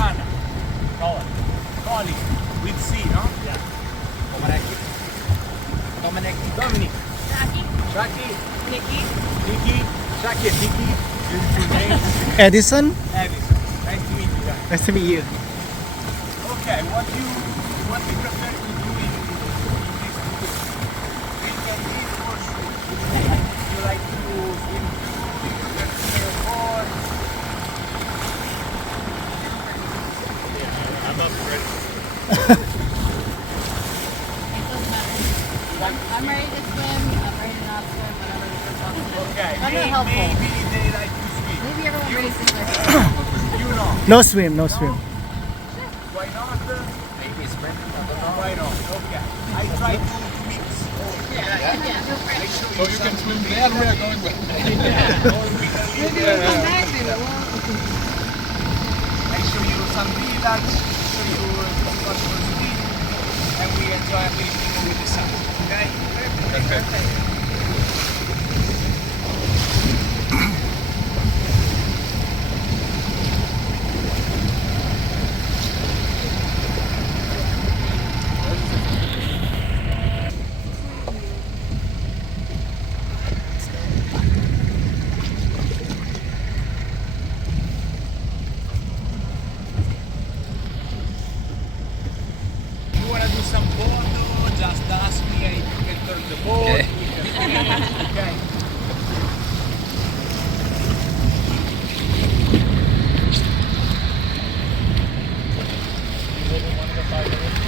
Rana. Colin. With C, no? Yeah. Domenecki. Dominic. Shaki. Nikki. Shaki and Nikki. Beautiful names. Edison. Edison. Nice to meet you guys. Nice to meet you. Okay, what you prefer to do in this tour? Weekend is for sure. You like to swim too? You prefer to surfboard? Yeah, I love it. I'm ready to swim, I'm ready to not swim, whatever we're talking about. Okay, I'm not helpful. maybe they like to swim. Maybe everyone races their You know. No swim, no swim. Why not? Maybe sprint. I don't know. Why not? Okay. I try to mix. So you can swim there, we are going back. Maybe we'll come back, maybe we won't. I show you some village, show you what for speed, and we enjoy everything with the sun. Okay? Perfect. You wanna do some photo, just ask me if you can turn the boat. Okay. Okay.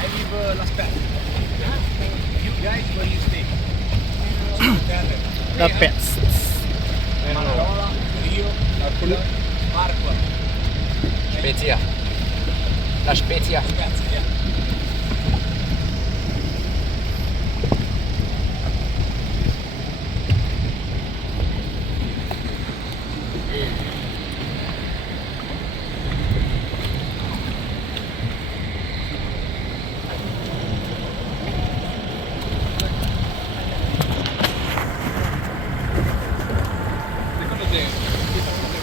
I live Las Vegas. You guys, where you stay? The best. Marola, Rio, Marco. Spezia. La Spezia. Grazie, yeah. Secondo te, chi fa una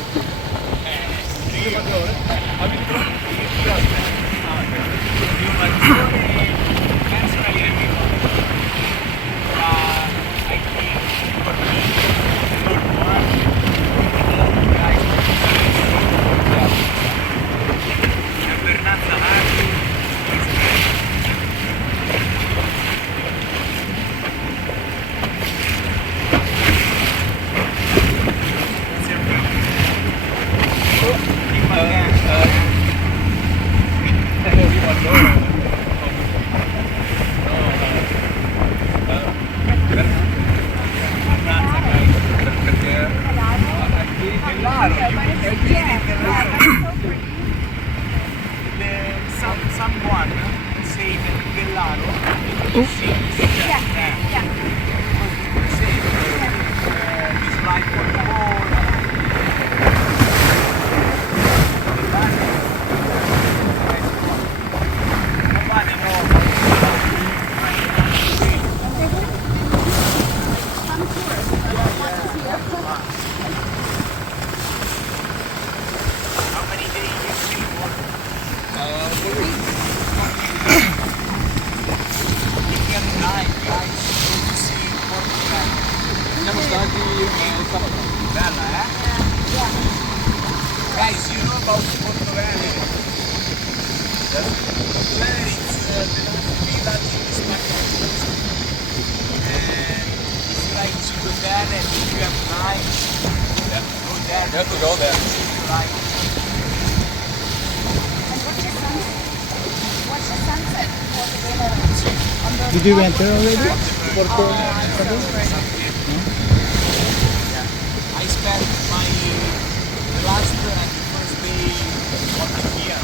Someone say that Bellaro is like on the board. How many days you sleep? Siamo stati sabato. Bella, eh? Guys, you know about Portogallo? There is the village in this country. And it's like to go there, and if you have time, go there. You have to go there. Like, What's the sunset? Did you enter already? Porto. I spent my last and first day on here.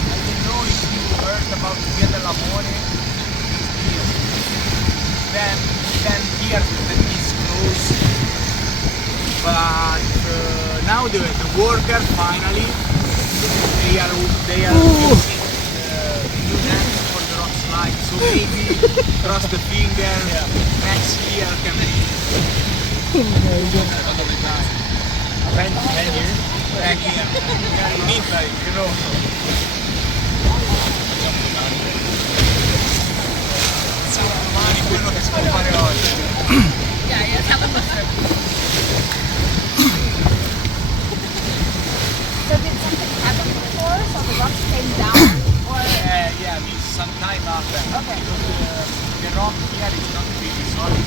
I don't know if but now the workers finally they are using new nets for the rock slide. So maybe cross the finger. Next year can be. Thank you. Yeah, in Italy, you know. Domani quello che si può fare oggi. Yeah, yeah, tell them what's up. So did something happen before? So the rocks came down? Or Yeah, I mean, some time after. Okay. Because the rock here is not really solid.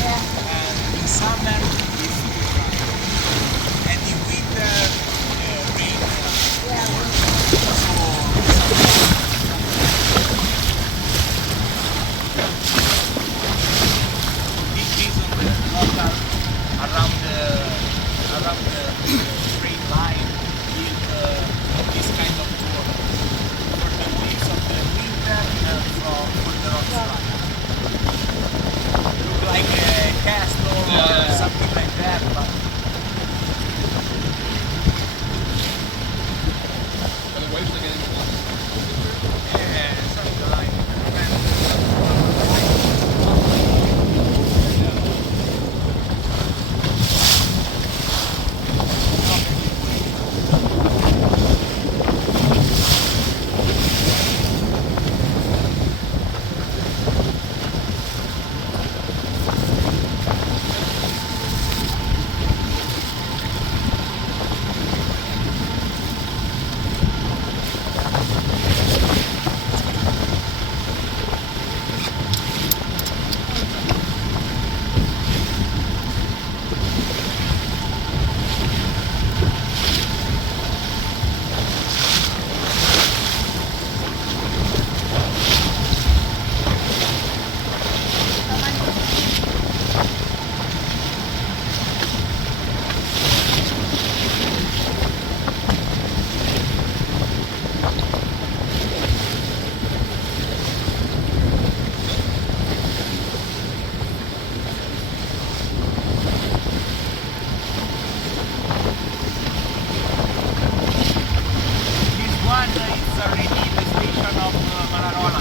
yeah. And in summer it's too dry. And in winter rain. This reason the rock are around the rain line with this kind of work for the waves of the winter and for the rock slide. Look like a castle or something like that, but Are the waves again? something like it's already the station of Manarola.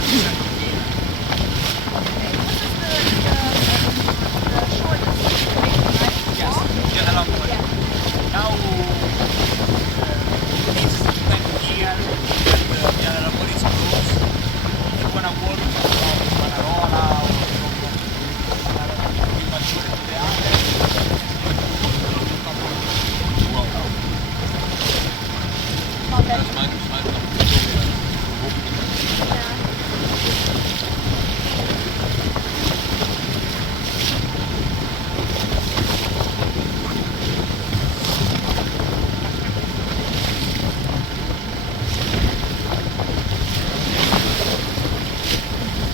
This is the shortest station, right? Yes, yeah, the long one. Now this time of year that Manarola is closed. If you wanna walk from Manarola or from Maggiore to the other, That's mine.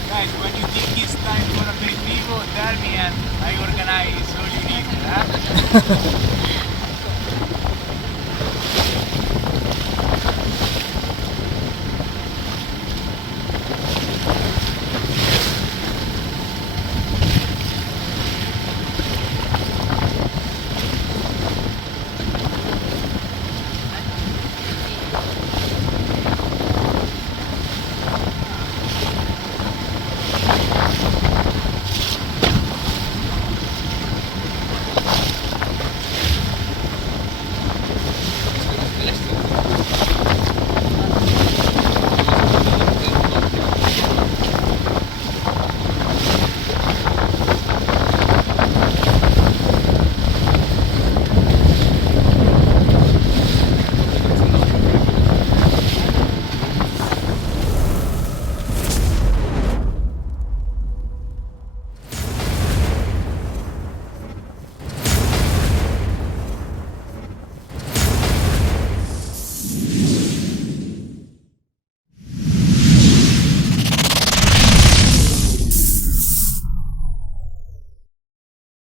guys, when you think it's time for aperitivo, tell me and I organize all you need. Huh?